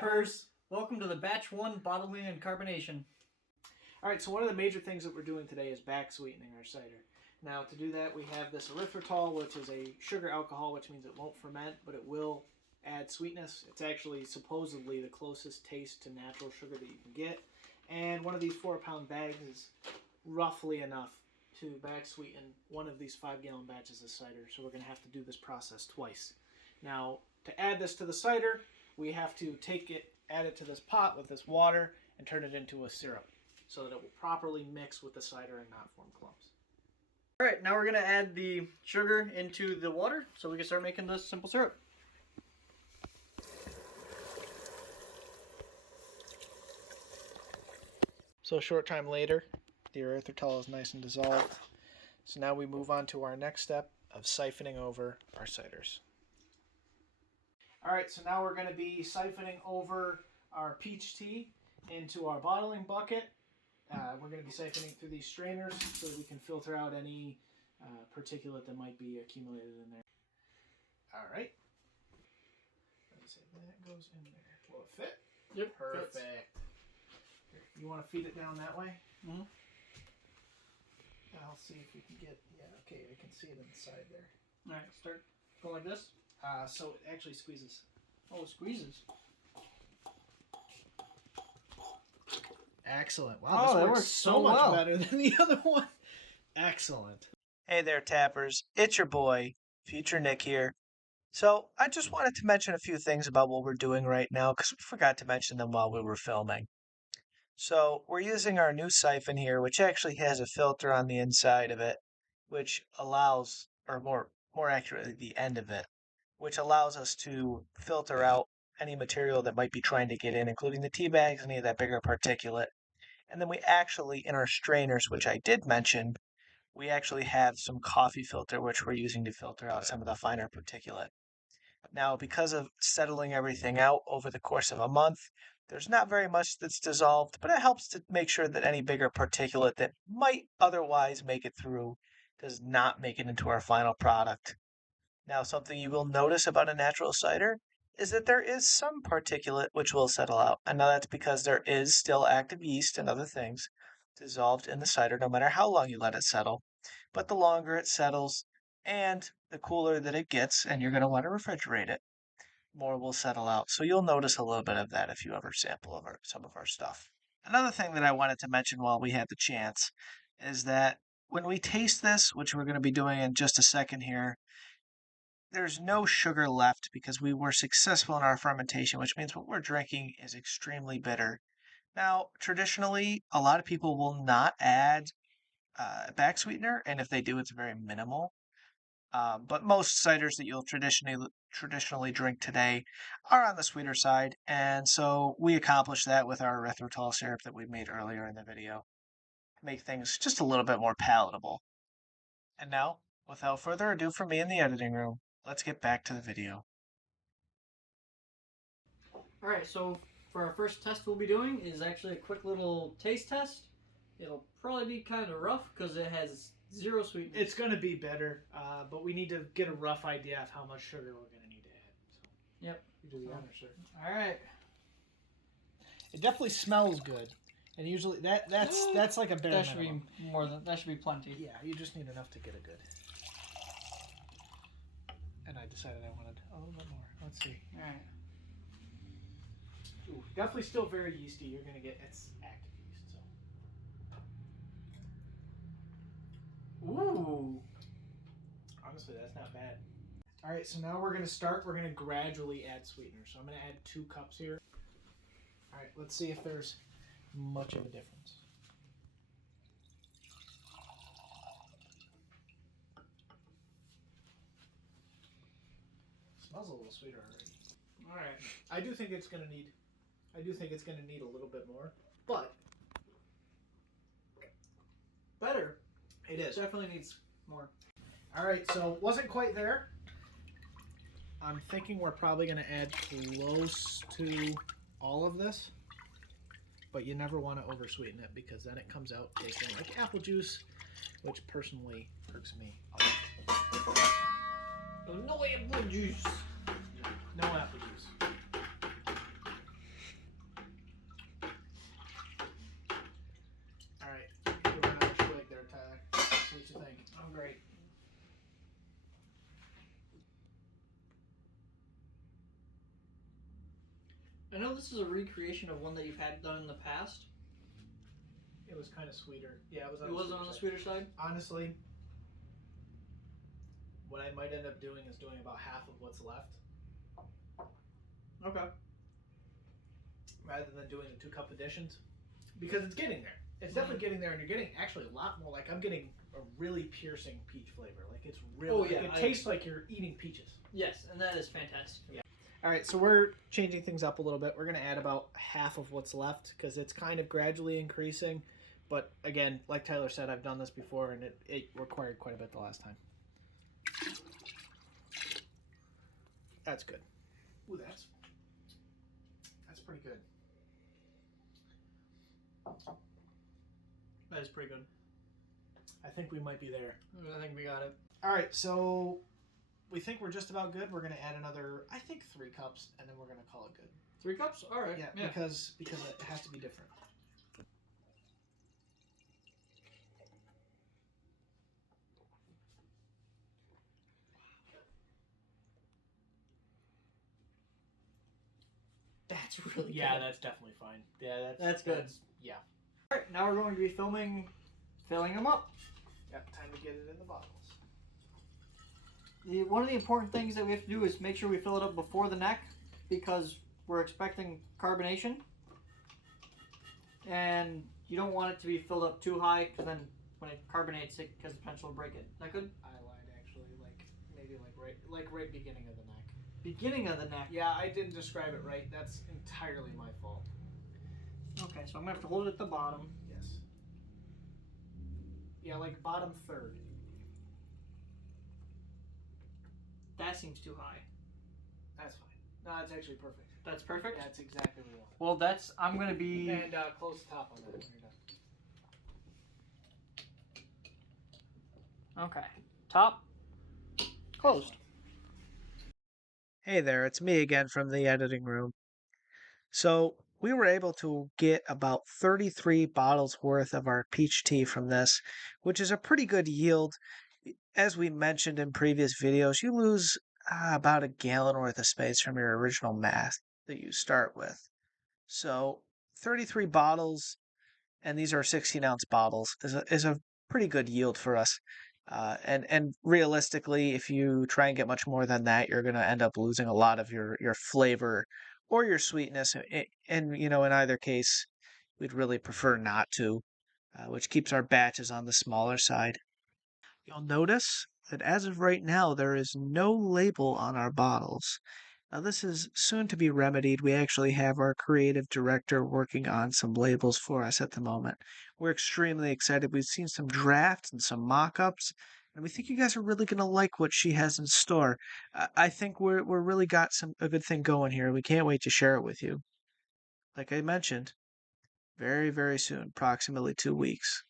Tappers! Welcome to the Batch 1 Bottling and Carbonation. Alright, so one of the major things that we're doing today is back sweetening our cider. Now to do that we have this erythritol, which is a sugar alcohol, which means it won't ferment, but it will add sweetness. It's actually supposedly the closest taste to natural sugar that you can get. And one of these 4-pound bags is roughly enough to back sweeten one of these 5-gallon batches of cider. So we're going to have to do this process twice. Now to add this to the cider, we have to add it to this pot with this water and turn it into a syrup so that it will properly mix with the cider and not form clumps. Alright, now we're going to add the sugar into the water so we can start making this simple syrup. So a short time later, the erythritol is nice and dissolved. So now we move on to our next step of siphoning over our ciders. Alright, so now we're going to be siphoning over our peach tea into our bottling bucket. We're going to be siphoning through these strainers so that we can filter out any particulate that might be accumulated in there. Alright. Let's see, that goes in there. Will it fit? Yep. Perfect. Fits. Here, you want to feed it down that way? Mm-hmm. I'll see if we can get, yeah, okay, I can see it inside there. Alright, start going like this. So it actually squeezes. Oh, it squeezes. Excellent. Wow, that this works works so so much well. better than the other one. Excellent. Hey there, Tappers. It's your boy, Future Nick here. So, I just wanted to mention a few things about what we're doing right now because we forgot to mention them while we were filming. So, we're using our new siphon here, which actually has a filter on the inside of it, which allows, or more accurately, the end of it, which allows us to filter out any material that might be trying to get in, including the tea bags, any of that bigger particulate. And then we actually, in our strainers, which I did mention, we actually have some coffee filter, which we're using to filter out some of the finer particulate. Now, because of settling everything out over the course of a month, there's not very much that's dissolved, but it helps to make sure that any bigger particulate that might otherwise make it through does not make it into our final product. Now, something you will notice about a natural cider is that there is some particulate which will settle out. And now that's because there is still active yeast and other things dissolved in the cider no matter how long you let it settle. But the longer it settles and the cooler that it gets, and you're going to want to refrigerate it, more will settle out. So you'll notice a little bit of that if you ever sample some of our stuff. Another thing that I wanted to mention while we had the chance is that when we taste this, which we're going to be doing in just a second here, there's no sugar left because we were successful in our fermentation, which means what we're drinking is extremely bitter. Now, traditionally, a lot of people will not add back sweetener, and if they do, it's very minimal. But most ciders that you'll traditionally drink today are on the sweeter side, and so we accomplish that with our erythritol syrup that we made earlier in the video. Make things just a little bit more palatable. And now, without further ado from me in the editing room, let's get back to the video. Alright, so for our first test we'll be doing is actually a quick little taste test. It'll probably be kind of rough because it has zero sweetness. It's going to be better, but we need to get a rough idea of how much sugar we're going to need to add. So, yep. You do the honor, sir. Alright. It definitely smells good. And usually that's like a bare That should minimum. be that should be plenty. Yeah, you just need enough to get a good. And I decided I wanted a little bit more. Let's see. Alright. Ooh, definitely still very yeasty. You're going to get it's active yeast. So. Ooh. Honestly, that's not bad. All right, so now we're going to start. We're going to gradually add sweetener. So I'm going to add 2 cups here. All right, let's see if there's much of a difference. Smells a little sweeter already. All right. I do think it's going to need a little bit more, but Better. it is. Definitely needs more. All right, so wasn't quite there. I'm thinking we're probably going to add close to all of this, but you never want to oversweeten it because then it comes out tasting like apple juice, which personally irks me a lot. No apple juice. No apple juice. know this is a recreation of one that you've had done in the past. It was kind of sweeter. Yeah, it was. It was on the sweeter side. Honestly, what I might end up doing is doing about half of what's left, Okay. rather than doing the 2-cup additions, because it's getting there. It's definitely getting there, and you're getting actually a lot more. Like I'm getting a really piercing peach flavor. Like it's really. Oh, yeah, it tastes like you're eating peaches. Yes, and that is fantastic. Yeah. All right, so we're changing things up a little bit. We're going to add about half of what's left because it's kind of gradually increasing. But again, like Tyler said, I've done this before, and it required quite a bit the last time. That's good. Ooh, that's pretty good. That is pretty good. I think we might be there. I think we got it. All right, so we think we're just about good. We're going to add another, I think, 3 cups, and then we're going to call it good. 3 cups? All right. Yeah, because it has to be different. That's really Yeah, good. that's definitely fine. Yeah, That's good. Yeah. All right, now we're going to be filling them up. Yep, time to get it in the bottles. One of the important things that we have to do is make sure we fill it up before the neck because we're expecting carbonation. And you don't want it to be filled up too high because then when it carbonates, it has the potential to break it. Is that good? I lied, actually. Maybe right beginning of the neck. Beginning of the neck. Yeah, I didn't describe it right. That's entirely my fault. Okay, so I'm going to have to hold it at the bottom. Yes. Yeah, like bottom third. That seems too high. That's fine. No, that's actually perfect. That's perfect? That's exactly what we want. Well, I'm going to be... And close the top on that when you're done. Okay. Top. Closed. Hey there, it's me again from the editing room. So, we were able to get about 33 bottles worth of our peach tea from this, which is a pretty good yield. As we mentioned in previous videos, you lose about a gallon worth of space from your original mass that you start with. So, 33 bottles, and these are 16-ounce bottles, is a pretty good yield for us. And realistically, if you try and get much more than that, you're going to end up losing a lot of your flavor or your sweetness. And in either case, we'd really prefer not to, which keeps our batches on the smaller side. You'll notice that as of right now, there is no label on our bottles. Now, this is soon to be remedied. We actually have our creative director working on some labels for us at the moment. We're extremely excited. We've seen some drafts and some mock-ups, and we think you guys are really going to like what she has in store. I think we're really got a good thing going here. We can't wait to share it with you. Like I mentioned, very, very soon, approximately 2 weeks.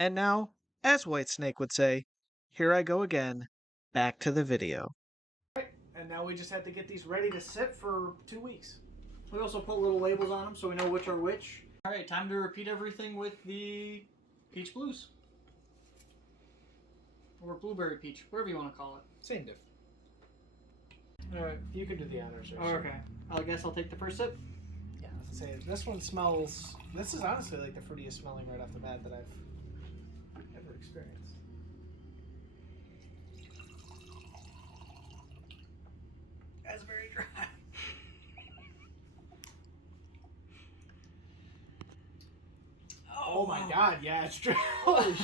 And now, as Whitesnake would say, here I go again, back to the video. And now we just have to get these ready to sit for 2 weeks. We also put little labels on them so we know which are which. All right, time to repeat everything with the peach blues. Or blueberry peach, whatever you want to call it. Same diff. All right. You can do the honors. Oh, okay. I guess I'll take the first sip. Yeah, I was gonna say this one smells. This is honestly like the fruitiest smelling right off the bat that I've ever experienced. That's very dry. Oh my god, yeah, it's dry. Holy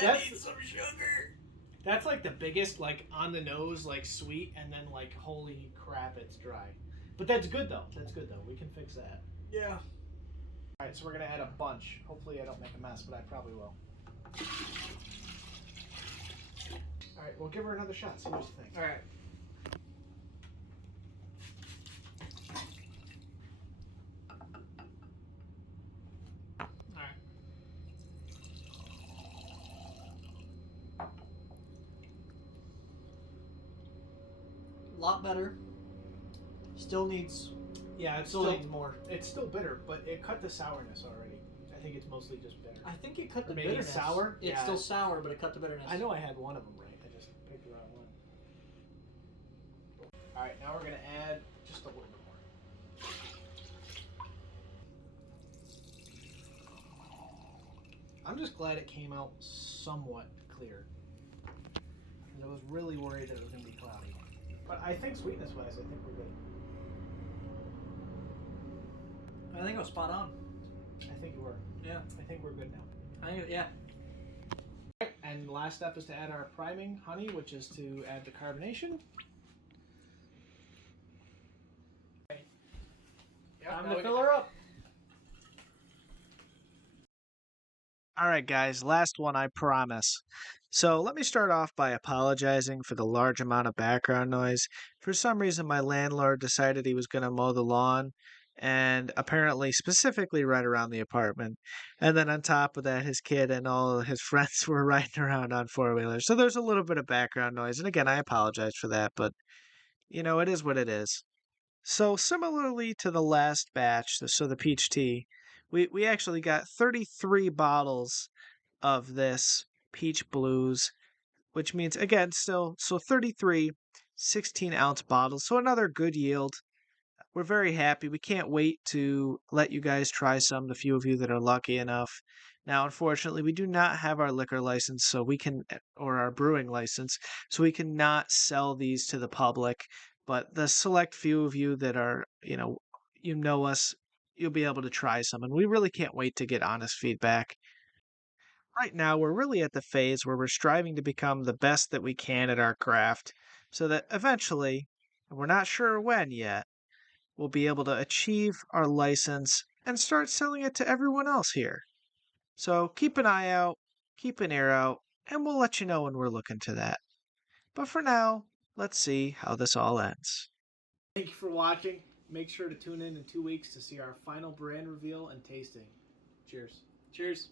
That needs some sugar. That's like the biggest, like on the nose, like sweet, and then like holy crap, it's dry. But that's good though. That's good though. We can fix that. Yeah. All right, so we're gonna add a bunch. Hopefully, I don't make a mess, but I probably will. All right, we'll give her another shot. See what you think. All right. A lot better. Still needs. Yeah, it Still needs more. It's still bitter, but it cut the sourness already. I think it's mostly just bitter. I think it cut the maybe bitterness. sour? It's Yeah. still sour, but it cut the bitterness. I know I had one of them right. I just picked the wrong one. All right, now we're gonna add just a little bit more. I'm just glad it came out somewhat clear. I was really worried that it was going to be cloudy. But I think sweetness-wise, I think we're good. I think I was spot on. I think you were. Yeah. I think we're good now. Yeah. And the last step is to add our priming honey, which is to add the carbonation. Okay. Yep, Time to fill her up. All right, guys, last one, I promise. So let me start off by apologizing for the large amount of background noise. For some reason, my landlord decided he was going to mow the lawn, and apparently specifically right around the apartment. And then on top of that, his kid and all his friends were riding around on four-wheelers. So there's a little bit of background noise. And again, I apologize for that, but it is what it is. So similarly to the last batch, so the peach tea, we actually got 33 bottles of this peach blues, which means again still so 33 16-ounce bottles. So another good yield. We're very happy. We can't wait to let you guys try some, the few of you that are lucky enough. Now, unfortunately, we do not have our liquor license, so we can, or our brewing license, so we cannot sell these to the public. But the select few of you that are, you know us, you'll be able to try some. And we really can't wait to get honest feedback. Right now, we're really at the phase where we're striving to become the best that we can at our craft so that eventually, and we're not sure when yet, we'll be able to achieve our license and start selling it to everyone else here. So keep an eye out, keep an ear out, and we'll let you know when we're looking to that. But for now, let's see how this all ends. Thank you for watching. Make sure to tune in 2 weeks to see our final brand reveal and tasting. Cheers. Cheers.